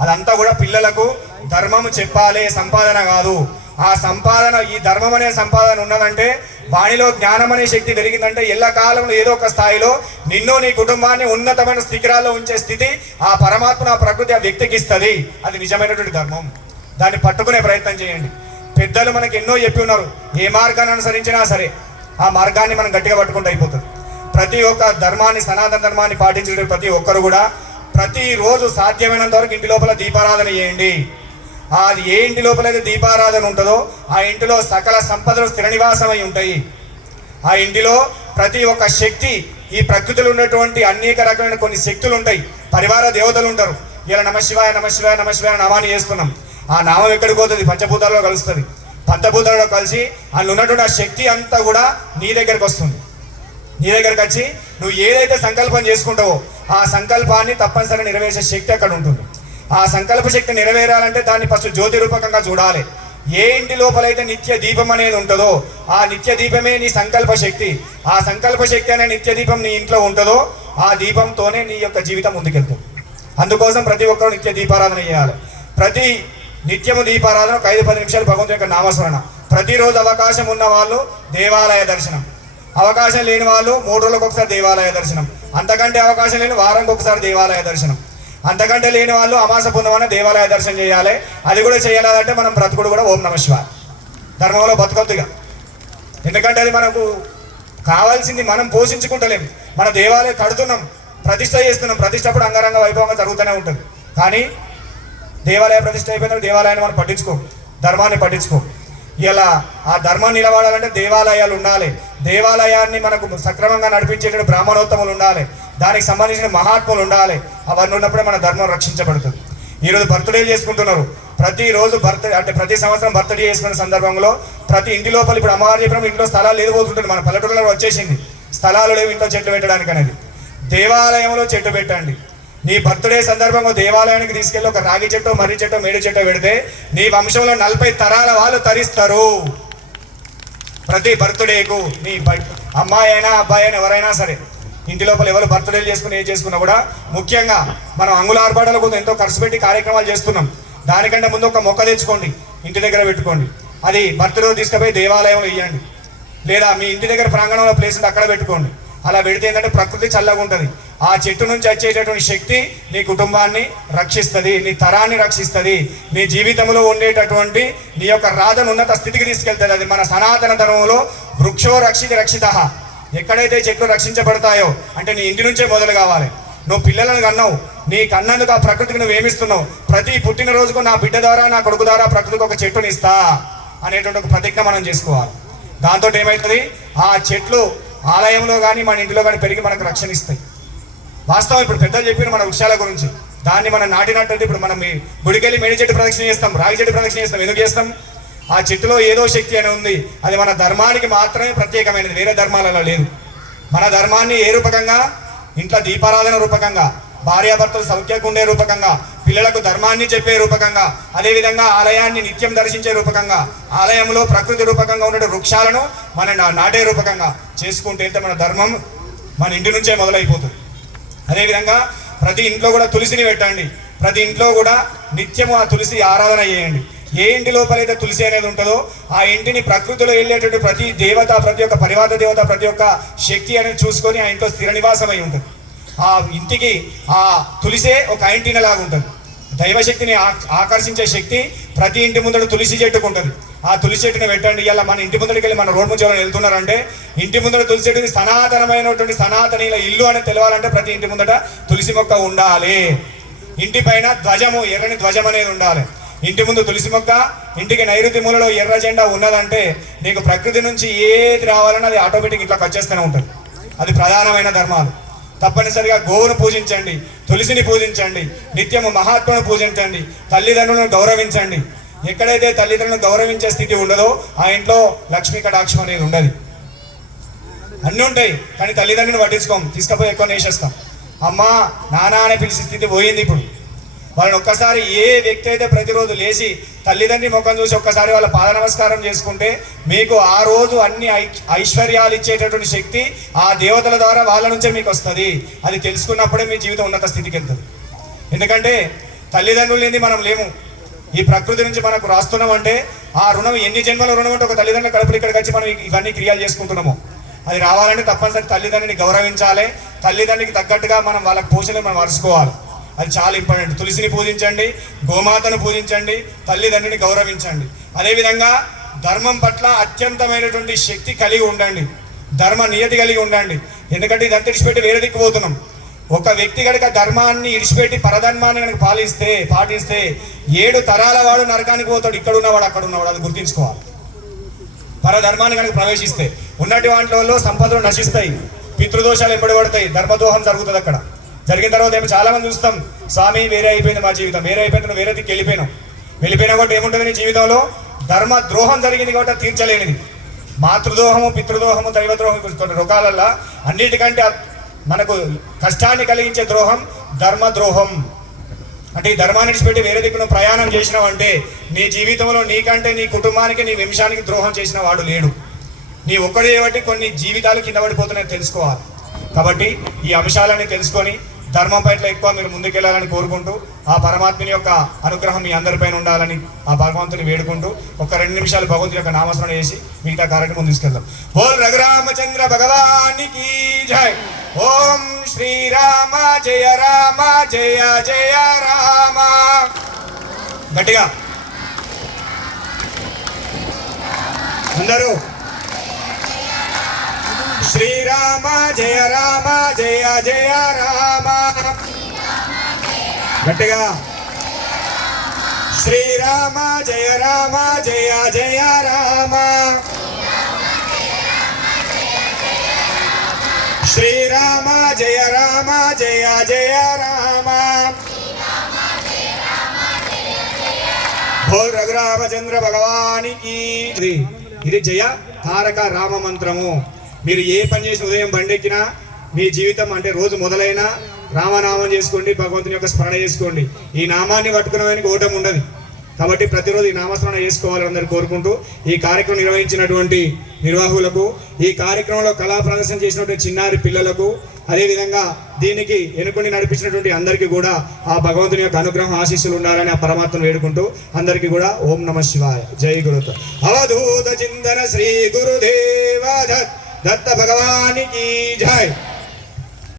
అదంతా కూడా పిల్లలకు ధర్మము చెప్పాలి, సంపాదన కాదు. ఆ సంపాదన, ఈ ధర్మం అనే సంపాదన ఉన్నదంటే వానిలో జ్ఞానం అనే శక్తి పెరిగిందంటే ఎల్లకాలంలో ఏదో ఒక స్థాయిలో నిన్ను నీ కుటుంబాన్ని ఉన్నతమైన స్థితిరాల్లో ఉంచే స్థితి ఆ పరమాత్మ, ఆ ప్రకృతి ఆ వ్యక్తికి ఇస్తుంది. అది నిజమైనటువంటి ధర్మం. దాన్ని పట్టుకునే ప్రయత్నం చేయండి. పెద్దలు మనకి ఎన్నో చెప్పి ఉన్నారు. ఏ మార్గాన్ని అనుసరించినా సరే ఆ మార్గాన్ని మనం గట్టిగా పట్టుకుంటూ అయిపోతుంది. ప్రతి ఒక్క ధర్మాన్ని, సనాతన ధర్మాన్ని పాటించే ప్రతి ఒక్కరు కూడా ప్రతిరోజు సాధ్యమైనంత వరకు ఇంటి లోపల దీపారాధన చేయండి. అది ఏ ఇంటి లోపలైతే దీపారాధన ఉంటుందో ఆ ఇంటిలో సకల సంపదలు స్థిర నివాసమై ఉంటాయి. ఆ ఇంటిలో ప్రతి ఒక్క శక్తి, ఈ ప్రకృతిలో ఉన్నటువంటి అనేక రకమైన కొన్ని శక్తులు ఉంటాయి. పరివార దేవతలు ఉంటారు. ఇలా నమశివాయ నమశివాయ నమశివాయ నామాన్ని చేస్తున్నాం. ఆ నామం ఎక్కడికి పోతుంది? పంచభూతాల్లో కలుస్తుంది. పంచభూతాల్లో కలిసి అందులో ఉన్నటువంటి ఆ శక్తి అంతా కూడా నీ దగ్గరికి వస్తుంది. నీ దగ్గరికి వచ్చి నువ్వు ఏదైతే సంకల్పం చేసుకుంటావో ఆ సంకల్పాన్ని తప్పనిసరిగా నెరవేర్చే శక్తి అక్కడ ఉంటుంది. ఆ సంకల్ప శక్తి నెరవేరాలంటే దాన్ని ఫస్ట్ జ్యోతి రూపకంగా చూడాలి. ఏ ఇంటి లోపలైతే నిత్య దీపం అనేది ఉంటుందో ఆ నిత్య దీపమే నీ సంకల్ప శక్తి. ఆ సంకల్ప శక్తి అనే నిత్య దీపం నీ ఇంట్లో ఉంటుందో ఆ దీపంతోనే నీ యొక్క జీవితం ముందుకెళ్తుంది. అందుకోసం ప్రతి ఒక్కరూ నిత్య దీపారాధన చేయాలి. ప్రతి నిత్యము దీపారాధన ఒక 5-10 నిమిషాలు భగవంతుని యొక్క నామస్మరణ. ప్రతిరోజు అవకాశం ఉన్న వాళ్ళు దేవాలయ దర్శనం, అవకాశం లేని వాళ్ళు 3 రోజులకు ఒకసారి దేవాలయ దర్శనం, అంతకంటే అవకాశం లేని వారానికి ఒకసారి దేవాలయ దర్శనం, అంతకంటే లేని వాళ్ళు అమాస పున్నమన దేవాలయ దర్శనం చేయాలి. అది కూడా చేయాలంటే మనం బ్రతుకుడు కూడా ఓం నమ శివాయ ధర్మంలో బతుకొద్దుగా. ఎందుకంటే అది మనకు కావాల్సింది మనం పోషించుకుంటలేము. మన దేవాలయం కడుతున్నాం, ప్రతిష్ట చేస్తున్నాం. ప్రతిష్ట అప్పుడు అంగరంగ వైభవంగా జరుగుతూనే ఉంటుంది. కానీ దేవాలయ ప్రతిష్ట అయిపోయిన దేవాలయాన్ని మనం పట్టించుకోం, ధర్మాన్ని పట్టించుకోం. ఇలా ఆ ధర్మాన్ని నిలబడాలంటే దేవాలయాలు ఉండాలి. దేవాలయాన్ని మనకు సక్రమంగా నడిపించేటువంటి బ్రాహ్మణోత్తములు ఉండాలి. దానికి సంబంధించిన మహాత్ములు ఉండాలి. అవన్నీ ఉన్నప్పుడే మన ధర్మం రక్షించబడుతుంది. ఈరోజు బర్త్డే చేసుకుంటున్నారు. ప్రతిరోజు ప్రతి సంవత్సరం బర్త్డే చేసుకునే సందర్భంలో ప్రతి ఇంటి లోపల ఇప్పుడు అమ్మవారు చెప్పిన ఇంట్లో స్థలాలు లేదు పోతుంటుంది. మన పల్లెటూరులో వచ్చేసింది స్థలాలు లేవు ఇంట్లో చెట్లు పెట్టడానికి అనేది. దేవాలయంలో చెట్టు పెట్టండి. నీ బర్త్డే సందర్భంగా దేవాలయానికి తీసుకెళ్ళి ఒక రాగి చెట్టు, మర్రి చెట్టు, మేడి చెట్టు పెడితే నీ వంశంలో 40 తరాల వాళ్ళు తరిస్తారు. ప్రతి బర్త్డేకు నీ అమ్మాయి అయినా అబ్బాయి అయినా ఎవరైనా సరే ఇంటి లోపల ఎవరు బర్త్డేలు చేసుకుని ఏం చేసుకున్నా కూడా ముఖ్యంగా మనం అంగుళ ఆర్భాటాలకు ఎంతో ఖర్చు పెట్టి కార్యక్రమాలు చేస్తున్నాం. దానికంటే ముందు ఒక మొక్క తెచ్చుకోండి, ఇంటి దగ్గర పెట్టుకోండి. అది బర్త్డే తీసుకుపోయి దేవాలయంలో ఇవ్వండి. లేదా మీ ఇంటి దగ్గర ప్రాంగణంలో ప్లేస్ ఉంటే అక్కడ పెట్టుకోండి. అలా పెడితే ఏంటంటే ప్రకృతి చల్లగా ఉంటుంది. ఆ చెట్టు నుంచి వచ్చేటటువంటి శక్తి నీ కుటుంబాన్ని రక్షిస్తుంది, నీ తరాన్ని రక్షిస్తుంది, నీ జీవితంలో ఉండేటటువంటి నీ యొక్క రాధను ఉన్నత స్థితికి తీసుకెళ్తుంది. అది మన సనాతన ధర్మంలో వృక్షో రక్షిత రక్షిత. ఎక్కడైతే చెట్లు రక్షించబడతాయో అంటే నీ ఇంటి నుంచే మొదలు కావాలి. నువ్వు పిల్లలను కన్నావు, నీ కన్నందుకు ఆ ప్రకృతికి నువ్వేమిస్తున్నావు? ప్రతి పుట్టినరోజుకు నా బిడ్డ ద్వారా, నా కొడుకు ద్వారా ప్రకృతికి ఒక చెట్టుని ఇస్తా అనేటువంటి ఒక ప్రతిజ్ఞ మనం చేసుకోవాలి. దాంతో ఏమవుతుంది? ఆ చెట్లు ఆలయంలో కానీ మన ఇంటిలో కానీ పెరిగి మనకు రక్షణ ఇస్తాయి. వాస్తవం ఇప్పుడు పెద్దలు చెప్పిన మన వృక్షాల గురించి దాన్ని మనం నాటినట్టు ఇప్పుడు మనం గుడికెళ్ళి మేడి చెట్టు ప్రదక్షిణ చేస్తాం, రాగి చెట్టు ప్రదక్షిణ చేస్తాం. ఎందుకు చేస్తాం? ఆ చెట్టులో ఏదో శక్తి అని ఉంది. అది మన ధర్మానికి మాత్రమే ప్రత్యేకమైనది, వేరే ధర్మాలలో లేదు. మన ధర్మాన్ని ఏ రూపకంగా? ఇంట్లో దీపారాధన రూపకంగా, భార్యాభర్తలు సౌఖ్యంగా ఉండే రూపకంగా, పిల్లలకు ధర్మాన్ని చెప్పే రూపకంగా, అదేవిధంగా ఆలయాన్ని నిత్యం దర్శించే రూపకంగా, ఆలయంలో ప్రకృతి రూపకంగా ఉండే వృక్షాలను మన నాటే రూపకంగా చేసుకుంటే మన ధర్మం మన ఇంటి నుంచే మొదలైపోతుంది. అదేవిధంగా ప్రతి ఇంట్లో కూడా తులసిని పెట్టండి. ప్రతి ఇంట్లో కూడా నిత్యము ఆ తులసి ఆరాధన చేయండి. ఏ ఇంటి లోపలైతే తులసి అనేది ఉంటుందో ఆ ఇంటిని ప్రకృతిలో వెళ్ళేటువంటి ప్రతి దేవత, ప్రతి ఒక్క పరివార దేవత, ప్రతి ఒక్క శక్తి అనేది చూసుకొని ఆ ఇంట్లో స్థిర నివాసమై ఉంటుంది. ఆ ఇంటికి ఆ తులసే ఒక ఇంటినలాగా ఉంటుంది. దైవశక్తిని ఆకర్షించే శక్తి ప్రతి ఇంటి ముందర తులసి చెట్టుకు ఉంటుంది. ఆ తులసి చెట్టుని పెట్టండి. ఇలా మన ఇంటి ముందరికి వెళ్ళి మన రోడ్ నుంచి ఎవరైనా వెళ్తున్నారంటే ఇంటి ముందర తులసి చెట్టుని సనాతనమైనటువంటి సనాతనీల ఇల్లు అని తెలవాలంటే ప్రతి ఇంటి ముందట తులసి మొక్క ఉండాలి. ఇంటి పైన ధ్వజము, ఎర్రని ధ్వజం అనేది ఉండాలి. ఇంటి ముందు తులసి మొక్క, ఇంటికి నైరుతి మూలలో ఎర్ర జెండా ఉన్నదంటే నీకు ప్రకృతి నుంచి ఏది రావాలన్నా అది ఆటోమేటిక్ ఇంట్లోకి వచ్చేస్తూనే ఉంటుంది. అది ప్రధానమైన ధర్మాలు. తప్పనిసరిగా గోవును పూజించండి, తులసిని పూజించండి, నిత్యము మహాత్మును పూజించండి, తల్లిదండ్రులను గౌరవించండి. ఎక్కడైతే తల్లిదండ్రులను గౌరవించే స్థితి ఉండదో ఆ ఇంట్లో లక్ష్మీ కటాక్షం అనేది ఉండదు. అన్నీ ఉంటాయి కానీ తల్లిదండ్రులను పట్టించుకోం, తీసుకుపోయి ఎక్కువ నేసేస్తాం. అమ్మ నాన్న అనే పిలిచే స్థితి పోయింది ఇప్పుడు. వాళ్ళని ఒక్కసారి ఏ వ్యక్తి అయితే ప్రతిరోజు లేచి తల్లిదండ్రి ముఖం చూసి ఒక్కసారి వాళ్ళ పాద నమస్కారం చేసుకుంటే మీకు ఆ రోజు అన్ని ఐశ్వర్యాలు ఇచ్చేటటువంటి శక్తి ఆ దేవతల ద్వారా వాళ్ళ నుంచే మీకు వస్తుంది. అది తెలుసుకున్నప్పుడే మీ జీవితం ఉన్నత స్థితికి వెళ్తుంది. ఎందుకంటే తల్లిదండ్రులు లేని మనం లేము. ఈ ప్రకృతి నుంచి మనకు రాస్తున్నాం అంటే ఆ రుణం ఎన్ని జన్మల రుణం అంటే ఒక తల్లిదండ్రుల కడుపులు ఇక్కడికి వచ్చి మనం ఇవన్నీ క్రియాలు చేసుకుంటున్నాము. అది రావాలంటే తప్పనిసరి తల్లిదండ్రిని గౌరవించాలి. తల్లిదండ్రికి తగ్గట్టుగా మనం వాళ్ళకి పోషణని మనం అరుచుకోవాలి. అది చాలా ఇంపార్టెంట్. తులసిని పూజించండి, గోమాతను పూజించండి, తల్లిదండ్రిని గౌరవించండి. అదేవిధంగా ధర్మం పట్ల అత్యంతమైనటువంటి శక్తి కలిగి ఉండండి, ధర్మ నియతి కలిగి ఉండండి. ఎందుకంటే ఇదంతా ఇడిచిపెట్టి వేరే దిక్కు పోతున్నాం. ఒక వ్యక్తి కనుక ధర్మాన్ని ఇడిచిపెట్టి పరధర్మాన్ని కనుక పాటిస్తే 7 తరాల వాడు నరకానికి పోతాడు. ఇక్కడ ఉన్నవాడు అక్కడ ఉన్నవాడు, అది గుర్తించుకోవాలి. పరధర్మాన్ని కనుక ప్రవేశిస్తే ఉన్నటి వాటిలో సంపదలు నశిస్తాయి, పితృదోషాలు ఎంబడబడతాయి, ధర్మదోహం జరుగుతుంది. అక్కడ జరిగిన తర్వాత ఏమో చాలా మంది చూస్తాం, స్వామి వేరే అయిపోయింది మా జీవితం, వేరే అయిపోయింది, వేరే దిక్కు వెళ్ళిపోయినా కాబట్టి ఏముంటుంది నీ జీవితంలో? ధర్మ ద్రోహం జరిగింది కాబట్టి తీర్చలేనిది. మాతృదోహము, పితృదోహము, దైవద్రోహం కొన్ని రకాలల్లో అన్నిటికంటే మనకు కష్టాన్ని కలిగించే ద్రోహం ధర్మద్రోహం. అంటే ఈ ధర్మాన్ని విడిచిపెట్టి వేరే దిక్కున ప్రయాణం చేసినావు అంటే నీ జీవితంలో నీకంటే నీ కుటుంబానికి నీ వంశానికి ద్రోహం చేసిన వాడు లేడు. నీ ఒక్కడే బట్టి కొన్ని జీవితాలు కింద పడిపోతున్నాయని తెలుసుకోవాలి. కాబట్టి ఈ అంశాలని తెలుసుకొని ధర్మం పట్ల ఎక్కువ మీరు ముందుకెళ్లాలని కోరుకుంటూ ఆ పరమాత్మని యొక్క అనుగ్రహం మీ అందరిపైన ఉండాలని ఆ భగవంతుని వేడుకుంటూ ఒక 2 నిమిషాలు భగవంతుని యొక్క నామస్మరణ చేసి మిగతా కార్యక్రమం తీసుకెళ్దాం. బోల్ రఘురామచంద్ర భగవానికి జై. ఓం శ్రీరామ జయ రామ జయ జయ రామ. గట్టిగా అందరూ శ్రీరామ జయ రామ జయ జయ రామ. గట్టిగా శ్రీరామ జయ రామ జయ జయ రామ. శ్రీరామ జయ రామ జయ జయ రామ. బోల్ రఘురామచంద్ర భగవానికి. ఇది జయ తారక రామ మంత్రము. మీరు ఏ పని చేసి ఉదయం బండెక్కినా మీ జీవితం అంటే రోజు మొదలైనా రామనామం చేసుకోండి, భగవంతుని యొక్క స్మరణ చేసుకోండి. ఈ నామాన్ని పట్టుకునేవానికి ఓటం ఉండదు. కాబట్టి ప్రతిరోజు ఈ నామస్మరణ చేసుకోవాలని అందరూ కోరుకుంటూ ఈ కార్యక్రమం నిర్వహించినటువంటి నిర్వాహకులకు, ఈ కార్యక్రమంలో కళా ప్రదర్శన చేసినటువంటి చిన్నారి పిల్లలకు, అదేవిధంగా దీనికి ఎన్నుకొని నడిపించినటువంటి అందరికీ కూడా ఆ భగవంతుని యొక్క అనుగ్రహం ఆశీస్సులు ఉండాలని ఆ పరమాత్మను వేడుకుంటూ అందరికీ కూడా ఓం నమః శివాయ. జై గురుత అవధూత చింతన శ్రీ గురుదేవ దత్త భగవానికి జై.